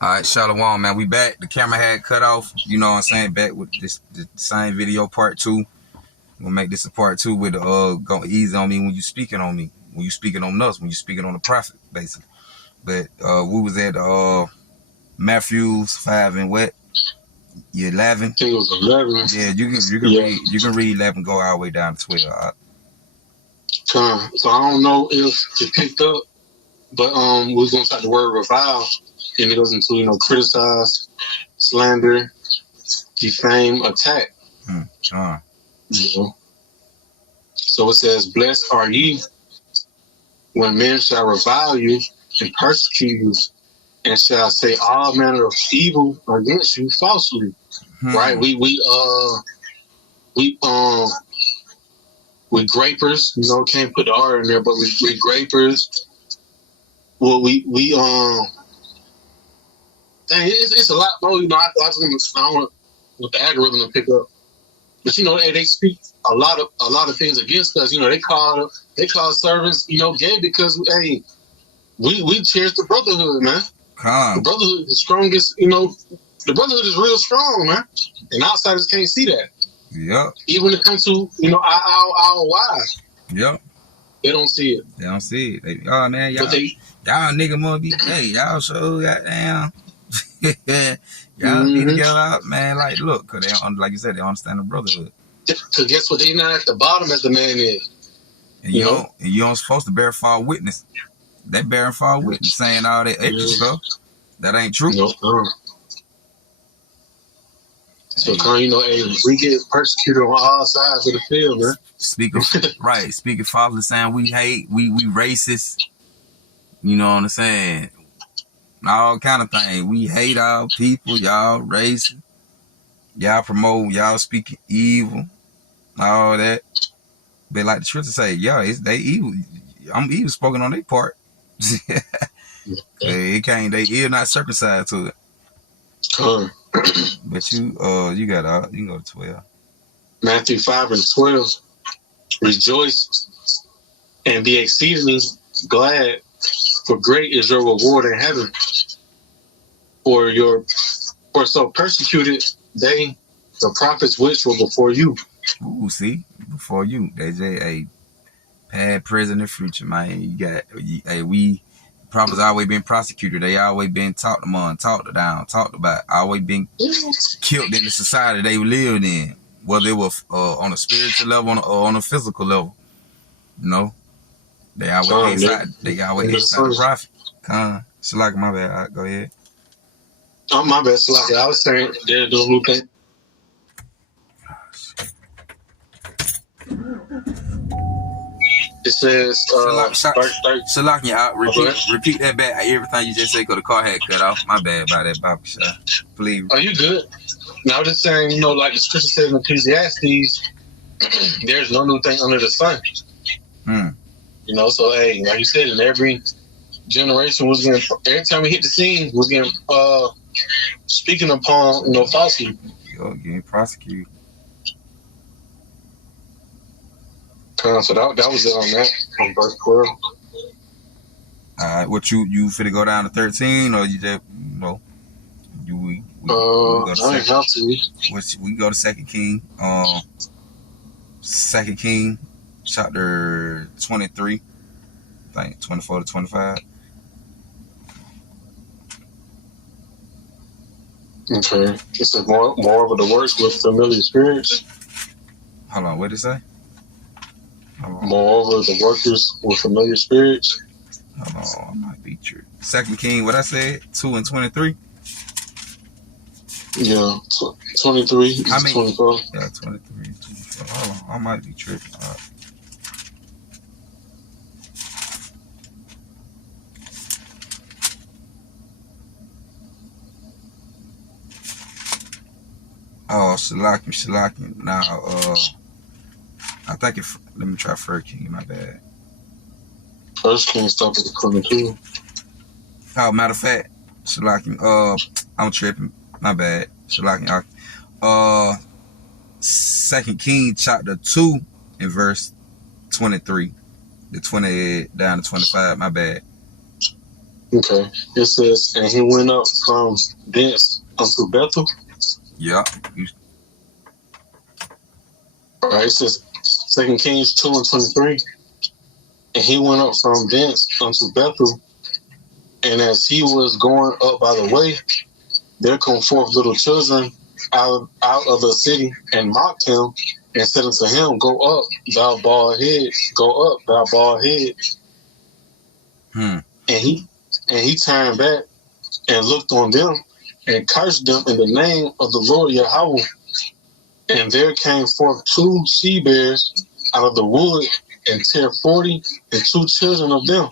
All right, Shalom, man. We back. The camera had cut off. You know what I'm saying? Back with the same video, part two. We'll make this a part two with go easy on me when you speaking on me. When you speaking on us. When you speaking on the prophet, basically. But we was at Matthews 5 and what? You 11? I think it was 11. Yeah, you can read 11, go all the way down to 12. So I don't know if it picked up, but we're gonna start the word revile, and it goes into criticize, slander, defame, attack. So it says, "Blessed are ye when men shall revile you and persecute you, and shall say all manner of evil against you falsely." Right? We grapers, can't put the R in there, but we grapers. Well, dang, it's a lot more. I don't want the algorithm to pick up, but they speak a lot of things against us. They call servants, gay because we cherish the brotherhood, man. The brotherhood is the strongest. The brotherhood is real strong, man, and outsiders can't see that. Yep. Even when it comes to our wives. Yep. They don't see it. They don't see it. Oh man, y'all nigga must be. Hey, y'all so goddamn. Y'all need to go out, man. Like, look, cause like you said, they understand the brotherhood. Cause guess what? They not at the bottom as the man is. And you don't supposed to bear false witness. They bearing false witness, saying all that extra stuff. That ain't true. No. So, we get persecuted on all sides of the field, man. Speaking falsely, saying we hate, we racist. You know what I'm saying? All kind of things. We hate our people. Y'all racist. Y'all promote. Y'all speaking evil. All that. But like the scripture say, they evil. I'm evil spoken on their part. They ear not circumcised to it. But you can go to 12. Matthew 5 and 12. Rejoice and be exceedingly glad, for great is your reward in heaven. For so persecuted they the prophets which were before you. Ooh, see, before you. There's a past, present, and future, man. You got we prophets always been prosecuted. They always been talked among, talked down, talked about, always been killed in the society they lived in, whether it was on a spiritual level or on a physical level. They always inside the prophet. Salaki, my bad. Go ahead. Oh, my bad, Salaki. I was saying they're doing new thing. It says, Salaki, repeat that back. Everything you just said because the car had cut off. My bad about that, Baba Shah. Please. Oh, you good? Now, I'm just saying, like the scripture says in Ecclesiastes, there's no new thing under the sun. So, hey, like you said, in every generation every time we hit the scene, we're getting speaking upon, falsely. You're getting prosecuted. So that was it on that, on verse 12. What you finna go down to 13, or you just, we go to I have to. We go to 2 King, 2 King, chapter 23, I think 24 to 25. Okay. It says moreover the works with familiar spirits. Hold on, what did it say? Moreover the workers with familiar spirits. Hold on, I might be true. 2 King, what I said? 2 and 23? Yeah, 23. 24. Yeah, 23 and 24. Hold on, I might be tripping. Oh, Salaki. Now, I think let me try 1 King, my bad. 1 King stopped at 22. Oh, matter of fact, Salaki, I'm tripping. My bad. Salaki. 2 King chapter 2 and verse 23. The 20 down to 25, my bad. Okay. It says, and he went up from thence unto Bethel. Yeah. Right. It says 2 Kings 2:23. And he went up from thence unto Bethel. And as he was going up by the way, there come forth little children out of the city and mocked him and said unto him, Go up, thou bald head. Go up, thou bald head. And he turned back and looked on them and cursed them in the name of the Lord Yahweh. And there came forth 2 she-bears out of the wood and tear 40 and 2 children of them.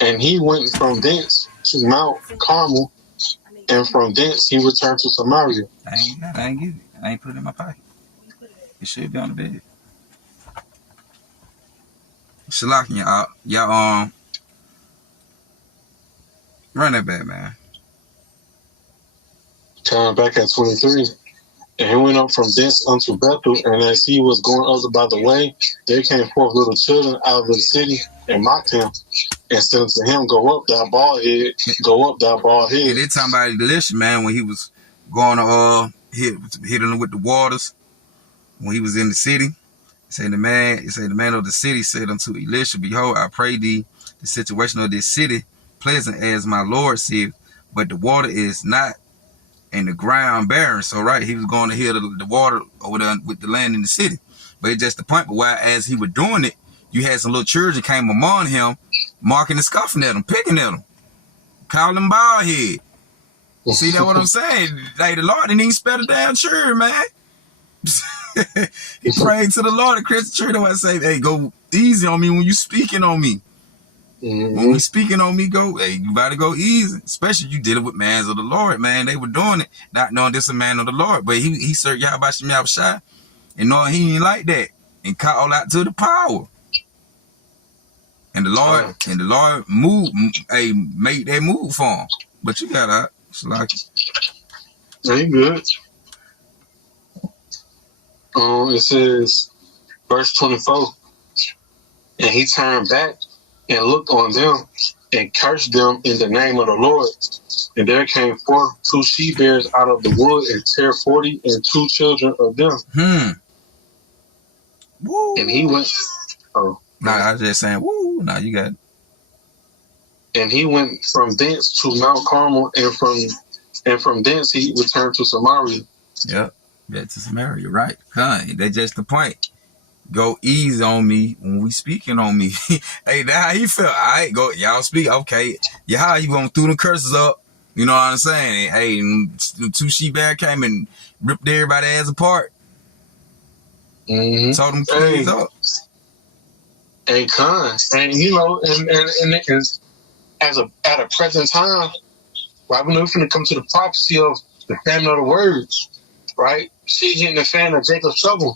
And he went from thence to Mount Carmel, and from thence he returned to Samaria. I ain't get it. I ain't put it in my pocket. It should be on the bed. Shalakin, y'all run that back, man. Turn back at 23. And he went up from thence unto Bethel, and as he was going other by the way, there came forth little children out of the city and mocked him, and said unto him, Go up, thou bald head. Go up, thou bald head. Yeah, they talking about Elisha, man, when he was going to hitting with the waters, when he was in the city. The man of the city said unto Elisha, Behold, I pray thee, the situation of this city pleasant as my Lord said, but the water is not, and the ground barren. So right, he was going to heal the water over there with the land in the city. But it's just the point. But while as he was doing it, you had some little children came among him, marking and scoffing at him, picking at him, calling him bald head. See that what I'm saying? Like the Lord didn't even spell the damn children, man. He prayed to the Lord. The Christian church, I say, hey, go easy on me when you speaking on me. When we speaking on me, you better go easy. Especially you dealing with mans of the Lord, man. They were doing it, not knowing this a man of the Lord. But he served Yahweh Shem Yahushua, and knowing he ain't like that, and called out to the power. And the Lord made that move for him. But you got out. It's like ain't good. It says, verse 24, and he turned back and looked on them and cursed them in the name of the Lord. And there came forth 2 she-bears out of the wood and tear 40 and 2 children of them. Woo. And he went. Oh, nah, I was just saying, woo. Nah, you got it. And he went from thence to Mount Carmel, and from thence he returned to Samaria. Yep, back to Samaria, right? That's just the point. Go easy on me when we speaking on me. Hey, that's how he felt. All right, go, y'all speak. Okay, how you gonna throw the curses up? You know what I'm saying? Hey, 2 she-bear came and ripped everybody ass apart. Told them kids up. And and you know, and at a present time, right? We know we're gonna come to the prophecy of the famine of the words, right? She getting the fan of Jacob's trouble.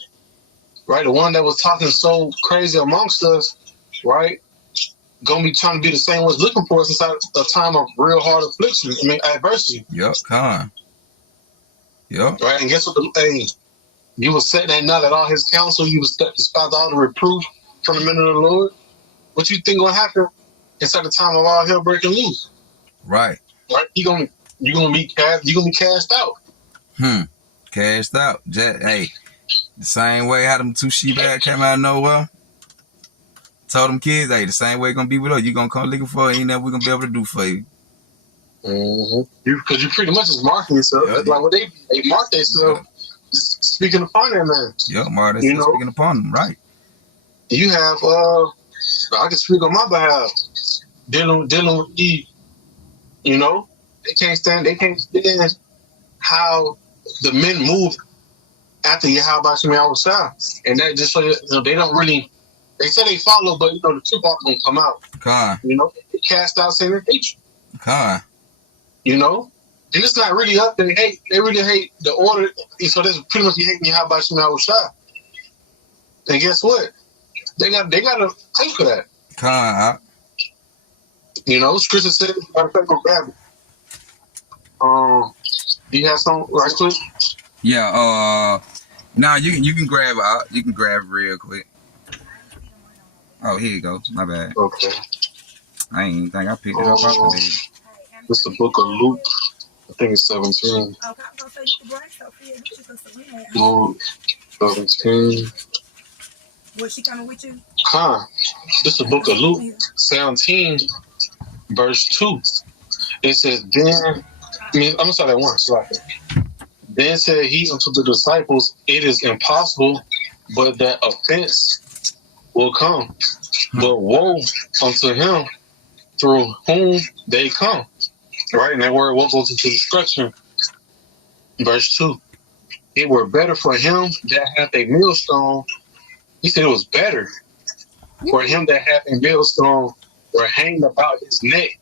Right, the one that was talking so crazy amongst us, right? Gonna be trying to be the same ones looking for us inside a time of real hard affliction. I mean, adversity. Yep, Yep. Right, and guess what? You was setting that nut at all his counsel. You was despised all the reproof from the men of the Lord. What you think gonna happen inside the time of all hell breaking loose? Right. Right. You gonna be cast out. Cast out. Hey. The same way how them 2 she-bears came out of nowhere. Told them kids, hey, the same way gonna be with us. You gonna come looking for it, ain't nothing we gonna be able to do for you. Because you pretty much is marking yourself. Yep. Like what they mark themselves speaking upon that man. Yeah, mark themselves speaking upon them, right. You have I can speak on my behalf. Dealing with Eve. You know? They can't stand how the men move after Yahweh Shem Yahushua. And that just so you know, they don't really, they say they follow, but you know, the truth aren't going to come out. You know, they cast out sin and hatred. You know? And it's not really up. They really hate the order. So that's pretty much hating Yahweh Shem Yahushua. And guess what? They got to pay for that. You know, Scripture says, matter of fact, go grab it. Do you have some right quick? Yeah, now you can grab it. You can grab it real quick. Oh, here you go. My bad. Okay. I ain't even think I picked it up off today. It's the book of Luke. I think it's 17. Luke 17. Was she coming with you? This is the book of Luke 17, verse 2. It says, I'm gonna start at 1. Sorry. Then said he unto the disciples, it is impossible, but that offense will come. But woe unto him through whom they come. Right? And that word will goes into destruction. Verse 2. It were better for him that hath a millstone. He said it was better for him that hath a millstone were hanged about his neck,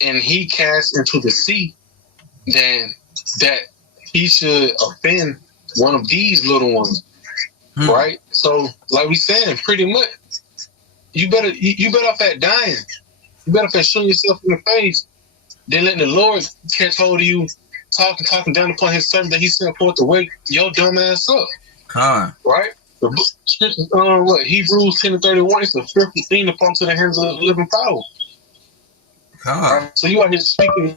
and he cast into the sea, than that he should offend one of these little ones. Right? So, like we saying, pretty much, you better off at dying. You better off at shooting yourself in the face than letting the Lord catch hold of you, talking down upon his servant that he sent forth to wake your dumb ass up. Right? The book, Hebrews 10:31, it's the fearful thing to fall into the hands of the living power. Right? So you out here speaking.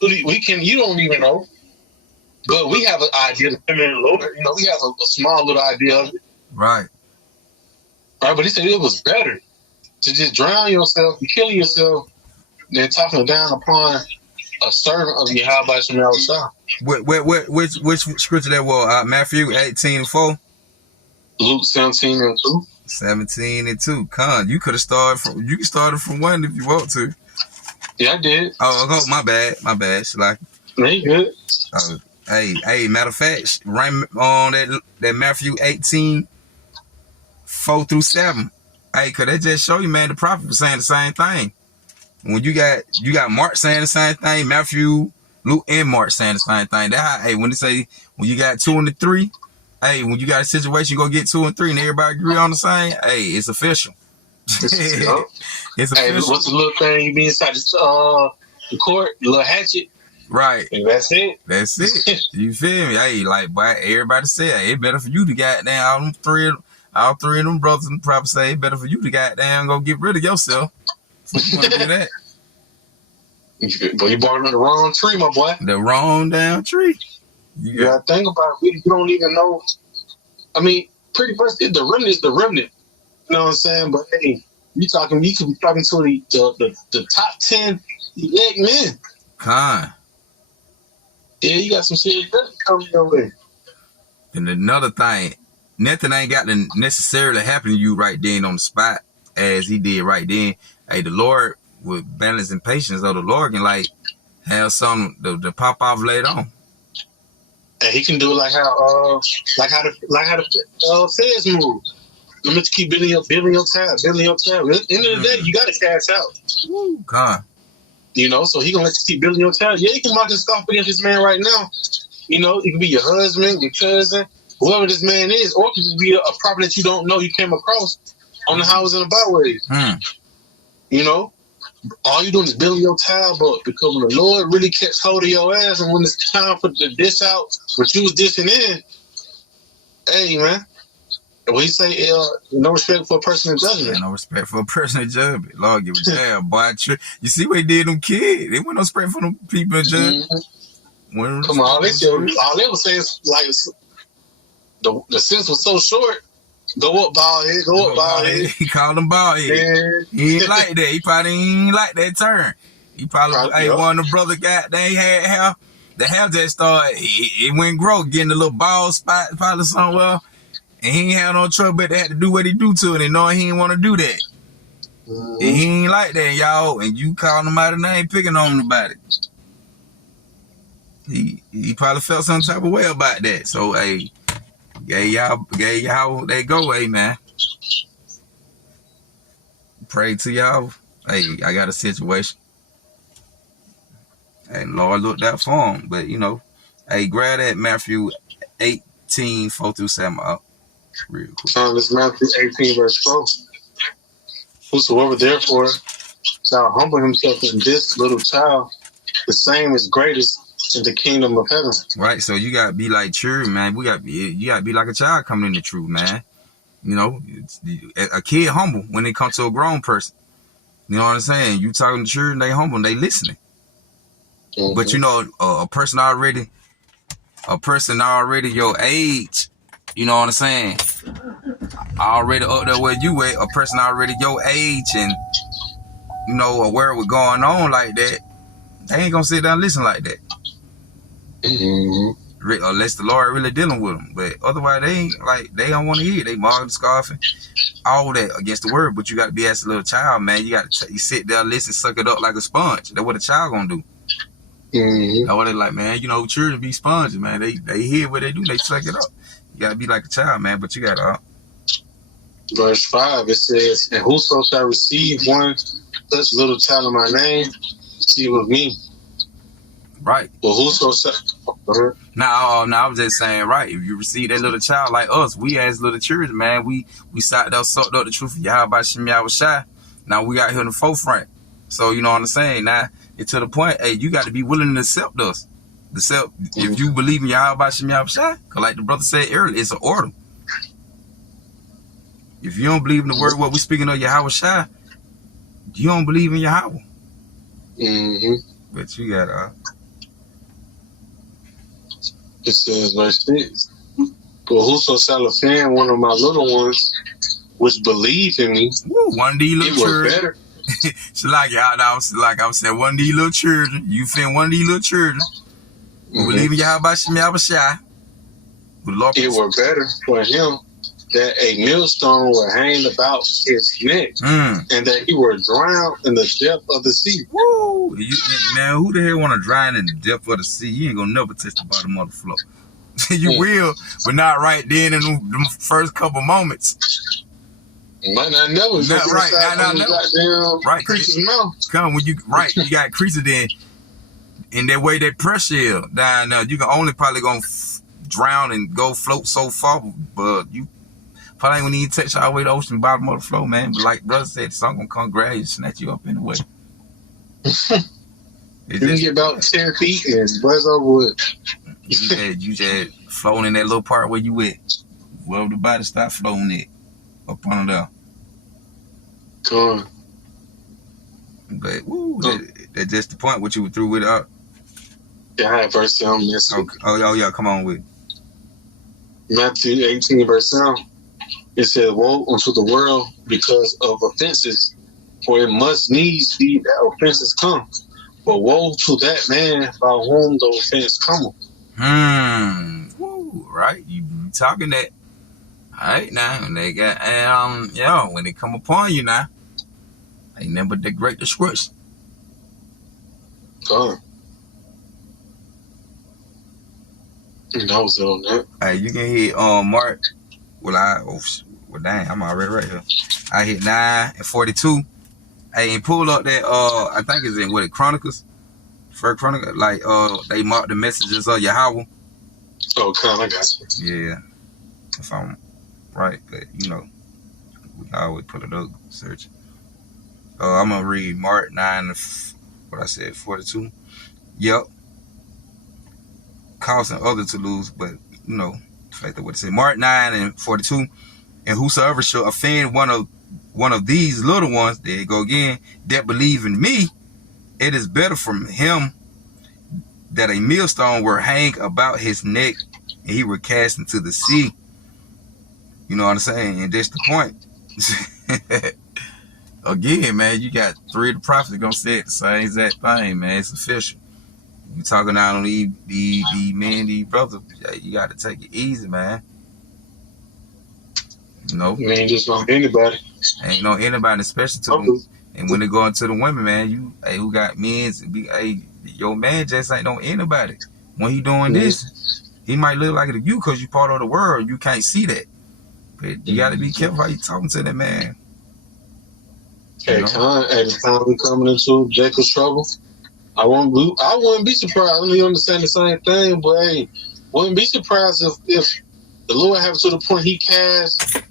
You don't even know, but we have an idea of the Lord. You know, we have a small little idea of it. Right. Right, but he said it was better to just drown yourself and kill yourself than talking down upon a servant of Yahweh Shemel Shah. Which scripture that was? Matthew 18:4? Luke 17:2. 17:2. You could have started from 1 if you want to. Yeah, I did. Oh, my bad. Like, ain't good. Hey, matter of fact, right on that Matthew 18:4-7. Hey, could that just show you, man, the prophet was saying the same thing. When you got Mark saying the same thing, Matthew, Luke, and Mark saying the same thing. That how, when they say when you got 2 and the 3, hey, when you got a situation, you go get 2 and 3, and everybody agree on the same. Hey, it's official. It's official. Hey, what's the little thing you be inside the court? The little hatchet. Right. And that's it. That's it. You feel me? Hey, like, boy, everybody say, hey, it better for you to goddamn all three of them brothers and the prophet say it better for you to goddamn go get rid of yourself. So you want to do that? Boy, you barking on the wrong tree, my boy. The wrong damn tree. You gotta think about it. You don't even know. I mean, pretty much the remnant is the remnant. You know what I'm saying? But hey, you could be talking to the top 10 elect men. Yeah, you got some shit coming your way. And another thing, nothing ain't got to necessarily happen to you right then on the spot as he did right then. Hey, the Lord, with balance and patience, the Lord can like have something to pop off later on. And he can do it like how the feds move. You must keep building your time. At the end of the day, you got to cash out. You know, so he gonna let you keep building your time. Yeah, you can mark and scoff against this man right now. You know, it could be your husband, your cousin, whoever this man is, or it could be a prophet that you don't know you came across on the highways and the byways. You know, all you doing is building your time up, because when the Lord really catch hold of your ass and when it's time for the dish out what you was dishing in, hey man, what he say, no respect for a person in judgment. No respect for a person in judgment. Lord give a damn, boy. You see what he did them kids? They want no respect for them people in judgment. Come on, all they were saying is like the sense was so short. Go up, bald head. Go up, bald head. He called him bald head. Yeah. He ain't like that. He probably ain't like that turn. He probably one of the brother got they had hair. The hair just started. It went grow, getting a little bald spot probably somewhere. And he ain't had no trouble, but they had to do what he do to it, and knowing he ain't want to do that. And he ain't like that, y'all. And you calling him out of name, picking on him about it. He probably felt some type of way about that. So, hey, gave y'all they go, hey, man. Pray to y'all. Hey, I got a situation. And Lord looked out for him. But, you know, hey, grab that Matthew 18:4-7 up. Real cool. This Matthew 18 verse 4. Whosoever therefore shall humble himself in this little child, the same is greatest in the kingdom of heaven. Right, so you gotta be like true, man. You gotta be like a child coming in the truth, man. You know, a kid humble when it comes to a grown person. You know what I'm saying? You talking to children, they humble, and they listening. Mm-hmm. But you know, a person already your age, you know what I'm saying? Already up there where you at, a person already your age and, you know, aware of what's going on like that, they ain't gonna sit down and listen like that. Mm-hmm. Unless the Lord really dealing with them. But otherwise, they ain't like, they don't want to hear it. They marking, scoffing, all that against the word. But you got to be as a little child, man. You got to you sit there, listen, suck it up like a sponge. That's what a child gonna do. Mm-hmm. That's what they like, man. You know, children be sponges, man. They hear what they do, they suck it up. You got to be like a child, man. But you got to. Verse 5, it says, and whoso shall receive one such little child in my name, receive of me. Right. But whoso shall... Now, I was just saying, right, if you receive that little child like us, we as little children, man, we sat there, sucked up the truth of Yahweh Shem Yahushai. Now we out here in the forefront. So, you know what I'm saying? Now, it's to the point, hey, you got to be willing to accept us. If you believe in Yahweh Shem Yahushai, because like the brother said earlier, it's an order. If you don't believe in the word, what we speaking of Yahushai, you don't believe in Yahweh. Mm-hmm. But you got to... It says, verse 6, but whoso shall offend one of my little ones, which believe in me, one of these little children. Better. So like I was saying, one of these little children, you offend one of these little children who believe in Yahweh Shem Yahushai. It were better for him that a millstone were hanged about his neck, and that he were drowned in the depth of the sea. Woo! Man, who the hell want to drown in the depth of the sea? You ain't gonna never touch the bottom of the floor. You will, but not right then in them first couple moments. Might not never. Not right. Not never. Right. Creature's mouth. Come when you you got creature then. In that way, that pressure down there, you can only probably gonna drown and go float so far, but you probably ain't gonna even touch all the way to the ocean bottom of the floor, man. But like brother said, something gonna come grab you, snatch you up anyway. You can get about 10 feet and buzz over with. You just floating in that little part where you at. Wherever the body start floating it up under there. Come on. But woo, that's just the point what you were through with up. Yeah, I had verse 7. Okay. Oh yeah, come on with it. Matthew 18, verse 7. It says, woe unto the world because of offenses, for it must needs be that offenses come. But woe to that man by whom the offense cometh. Woo, right? You talking that. Alright now, and they got when they come upon you now, ain't nothing but the great destruction. God. And that was it on that. Hey, you can hit Mark. Dang, I'm already right here. I hit 9 and 42. Hey, and pull up that I think it's in Chronicles. First Chronicle, like they mark the messages of Yahweh. Oh, come on, I got you. Yeah, if I'm right, but you know, we can always pull it up, search. I'm gonna read Mark 9 and 42. Yep. Causing others to lose, but you know, the fact that what it said, Mark 9 and 42, and whosoever shall offend one of these little ones, there you go again, that believe in me, it is better from him that a millstone were hang about his neck and he were cast into the sea. You know what I'm saying? And that's the point. Again, man, you got 3 of the prophets gonna say the same exact thing, man. It's official. You talking out on these men, these brothers, you got to take it easy, man. You know, you ain't just on anybody. Ain't no anybody, especially to them. And when they go into the women, man, who got men's, your man just ain't no anybody. When he doing this, he might look like it to you because you part of the world. You can't see that. But you got to be careful how you talking to that man. At the time we coming into Jacob's trouble, I wouldn't be surprised. I don't understand the same thing, but hey, wouldn't be surprised if the Lord happened to the point he cast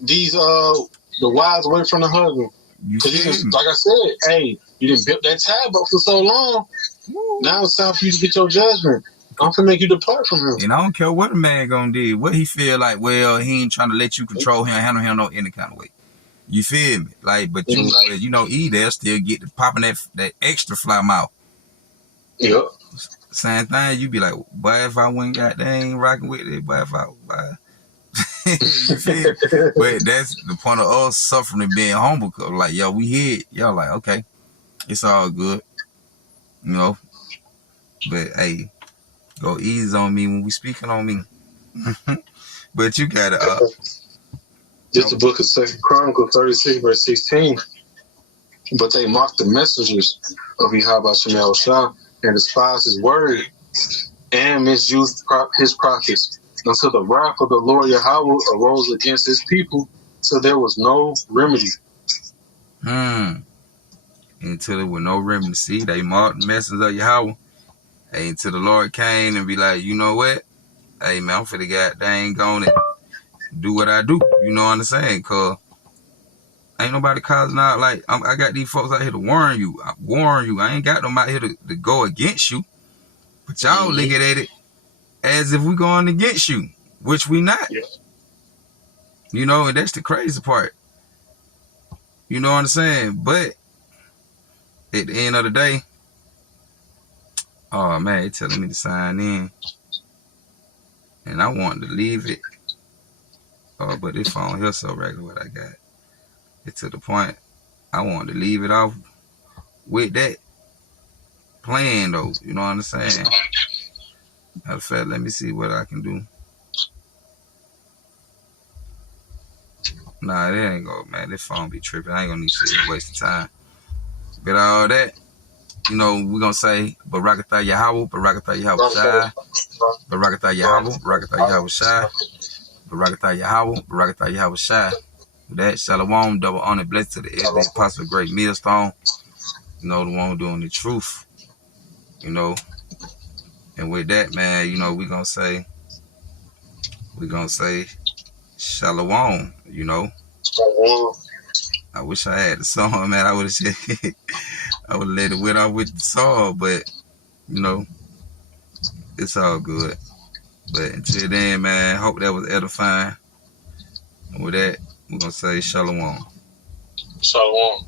these the wives away from the husband. Because like I said, hey, you didn't build that tab up for so long. Now it's time for you to get your judgment. I'm gonna make you depart from him. And I don't care what a man gonna do, what he feel like. Well, he ain't trying to let you control him, handle him no any kind of way. You feel me? Like, but you know, they'll still get to popping that extra fly mouth. Yep. Same thing. You be like, boy, if I went goddamn rocking with it, boy, you feel me? But that's the point of us suffering and being humble. Cause like, yo, we here. Y'all like, okay, it's all good, you know. But hey, go easy on me when we speaking on me. But you got it. Just the book of 2 Chronicles 36, verse 16. But they mocked the messengers of Yahweh Shem Shah and despised his word and misused his prophets until the wrath of the Lord Yahweh arose against his people, so there was no remedy. Until there was no remedy. See, they mocked the messengers of Yahweh. Hey, until the Lord came and be like, you know what? Hey, man, I'm finna goddamn go and do what I do. You know what I'm saying? Cause ain't nobody causing out. Like, I got these folks out here to warn you. I ain't got nobody here to go against you. But y'all looking at it as if we going against you, which we not. Yeah. You know, and that's the crazy part. You know what I'm saying? But at the end of the day, oh man, they telling me to sign in. And I wanted to leave it. Oh, but this phone here so regular what I got. It's to the point I wanted to leave it off with that plan though. You know what I'm saying? Matter of fact, let me see what I can do. Nah, that ain't go, man. This phone be tripping. I ain't gonna need to sit here wasting time. But all that, you know, we gonna say Barakatah Yahweh, Barakatah Yahweh Shai, Barakatah Yahweh, Barakatah Yahweh Shai, Barakatah Yahweh, Barakatah Yahweh Shai. With that, Shalom, double honor, blessed to the every apostle, great millstone. You know, the one doing the truth. You know, and with that, man, you know, we gonna say Shalom. You know, I wish I had the song, man. I would have said, I would have let it went off with the song, but you know, it's all good. But until then, man, hope that was edifying. And with that, we're gonna say Shalom. Shalom.